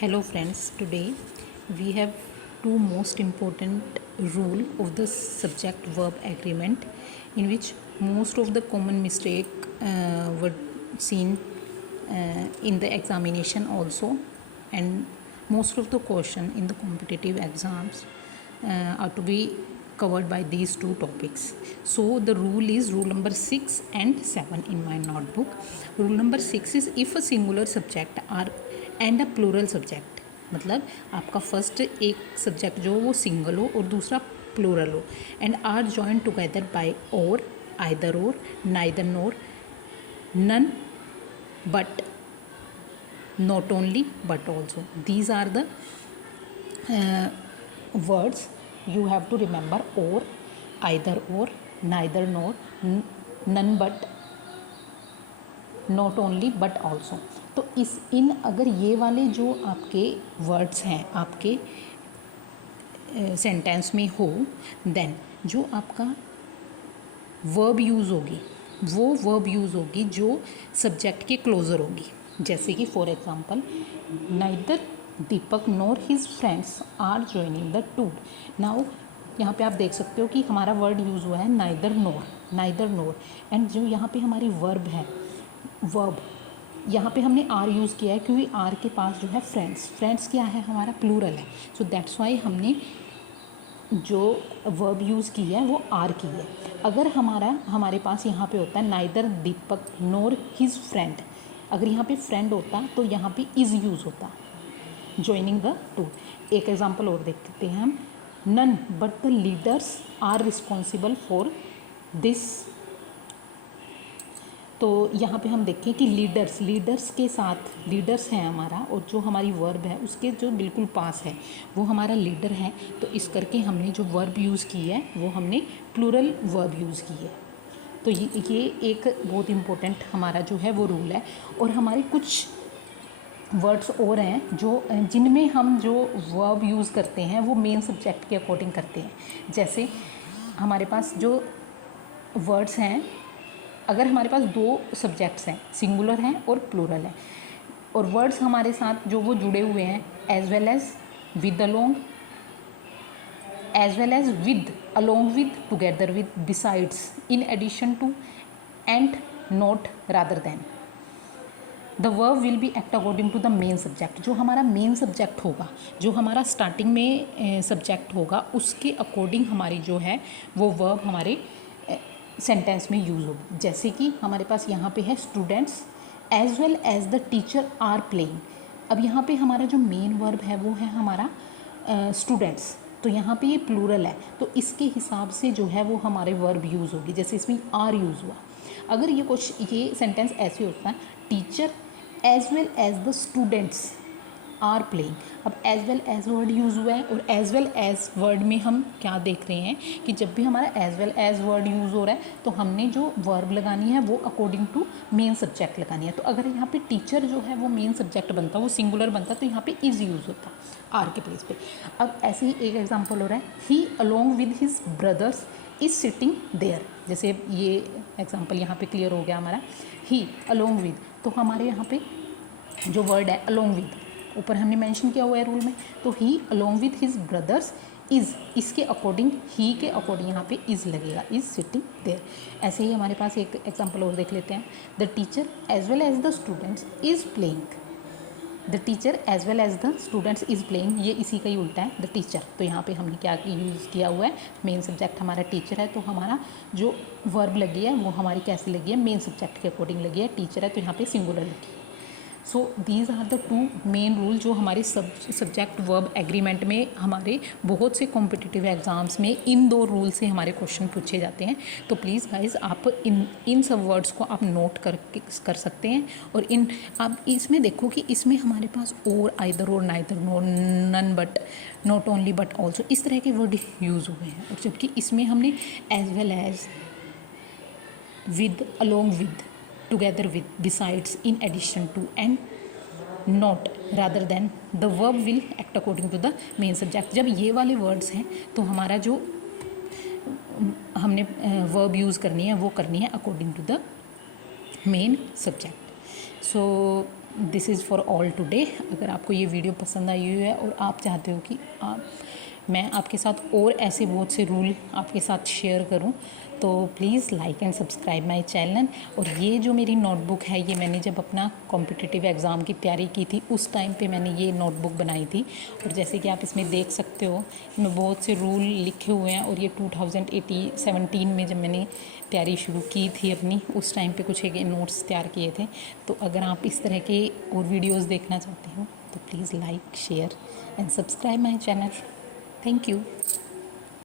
Hello friends, today we have two most important rule of the subject verb agreement in which most of the common mistake were seen in the examination also, and most of the question in the competitive exams are to be covered by these two topics. So the rule is rule number 6 and 7 in my notebook. Rule number 6 is if a singular subject are and a plural subject, मतलब आपका first एक subject जो वो single हो और दूसरा plural हो, and are joint together by or, either or, neither nor, none but, not only but also. These are the words you have to remember: or, either or, neither nor, none but, not only but also. तो अगर ये वाले जो आपके words हैं आपके sentence में हो, देन जो आपका वर्ब यूज़ होगी वो वर्ब यूज़ होगी जो सब्जेक्ट के क्लोज़र होगी. जैसे कि for example, neither Deepak nor his friends are joining the tour. Now यहाँ पे आप देख सकते हो कि हमारा वर्ड यूज़ हुआ है नाइदर नोर, एंड जो यहाँ पे हमारी वर्ब है, वर्ब यहाँ पे हमने आर यूज़ किया है क्योंकि आर के पास जो है फ्रेंड्स क्या है, हमारा प्लूरल है. सो दैट्स वाई हमने जो वर्ब यूज़ की है वो आर की है. अगर हमारे पास यहाँ पे होता है neither Deepak nor his friend, अगर यहाँ पे फ्रेंड होता तो यहाँ पे इज़ यूज़ होता, ज्वाइनिंग द टूर. एक एग्जांपल और देखते हैं हम. None but the leaders are responsible for this. तो यहाँ पे हम देखें कि लीडर्स के साथ लीडर्स हैं हमारा, और जो हमारी वर्ब है उसके जो बिल्कुल पास है वो हमारा लीडर है. तो इस करके हमने जो वर्ब यूज़ की है वो हमने प्लूरल वर्ब यूज़ की है. तो ये एक बहुत इम्पोर्टेंट हमारा जो है वो रूल है. और हमारे कुछ वर्ड्स और हैं जो जिनमें हम जो वर्ब यूज़ करते हैं वो मेन सब्जेक्ट के अकॉर्डिंग करते हैं. जैसे हमारे पास जो वर्ड्स हैं, अगर हमारे पास दो सब्जेक्ट्स हैं, सिंगुलर हैं और प्लूरल हैं, और वर्ड्स हमारे साथ जो वो जुड़े हुए हैं as well as, with along, as well as with, along with, together with, besides, in addition to, and, not, rather than, the verb will be act according to the main subject. जो हमारा main subject होगा, जो हमारा starting में subject होगा, उसके according हमारी जो है वो वर्ब हमारे सेंटेंस में यूज़ होगी. जैसे कि हमारे पास यहाँ पे है students as well as the teacher are playing. अब यहाँ पे हमारा जो मेन वर्ब है वो है हमारा स्टूडेंट्स. तो यहाँ पे ये प्लूरल है, तो इसके हिसाब से जो है वो हमारे वर्ब यूज़ होगी. जैसे इसमें आर यूज़ हुआ. अगर ये सेंटेंस ऐसे होता है, teacher as well as the students are playing. अब as well as word use हुआ है, और एज वेल एज वर्ड में हम क्या देख रहे हैं कि जब भी हमारा as well as word use हो रहा है तो हमने जो वर्ब लगानी है वो अकॉर्डिंग टू मेन सब्जेक्ट लगानी है. तो अगर यहाँ पे टीचर जो है वो मेन सब्जेक्ट बनता, वो सिंगुलर बनता, तो यहाँ पे इज़ यूज़ होता आर के प्लेस पे. अब ऐसे ही एक एग्जाम्पल हो रहा है, he along with his brothers is sitting there. जैसे ये एग्जाम्पल यहाँ पे क्लियर हो गया हमारा, ही अलोंग विद. तो हमारे यहाँ पे जो वर्ड है अलोंग विद, ऊपर हमने मेंशन किया हुआ है रूल में, तो he along with his brothers is, इसके अकॉर्डिंग, ही के अकॉर्डिंग यहाँ पे इज़ लगेगा, इज़ सिटिंग देयर. ऐसे ही हमारे पास एक एग्जांपल और देख लेते हैं. The teacher as well as the students is playing. The teacher as well as the students is playing, ये इसी का ही उल्टा है, द टीचर. तो यहाँ पे हमने क्या यूज़ किया हुआ है, मेन सब्जेक्ट हमारा टीचर है, तो हमारा जो वर्ब लगी है वो हमारी कैसे लगी है, मेन सब्जेक्ट के अकॉर्डिंग लगी है. टीचर है तो यहाँ पे सिंगुलर लगी है. So these are the two main rule जो हमारे सब्जेक्ट वर्ब एग्रीमेंट में हमारे बहुत से कॉम्पिटिटिव एग्ज़ाम्स में इन दो रूल से हमारे क्वेश्चन पूछे जाते हैं. तो प्लीज़ गाइज आप इन सब वर्ड्स को आप नोट कर सकते हैं. और आप इसमें देखो कि इसमें हमारे पास or, either or, neither nor, none but, not only but also, इस तरह के वर्ड यूज़ हुए हैं. और जबकि इसमें हमने as well as, with, along with, together with, besides, in addition to, and not, rather than, the verb will act according to the main subject. जब ये वाले वर्ड्स हैं तो हमारा जो हमने वर्ब यूज़ करनी है वो करनी है according to the main subject. So this is for all today. अगर आपको ये वीडियो पसंद आई हुई है और आप चाहते हो कि मैं आपके साथ और ऐसे बहुत से रूल आपके साथ शेयर करूं, तो please like and subscribe my channel. और ये जो मेरी नोटबुक है, ये मैंने जब अपना कॉम्पिटिटिव एग्ज़ाम की तैयारी की थी उस टाइम पे मैंने ये नोटबुक बनाई थी। और जैसे कि आप इसमें देख सकते हो, इसमें बहुत से रूल लिखे हुए हैं। और ये 2017 में जब मैंने तैयारी शुरू की थी अपनी, उस टाइम पे कुछ एक नोट्स तैयार किए थे। तो अगर आप इस तरह के और वीडियोस देखना चाहते हो तो please like share and subscribe my channel. Thank you.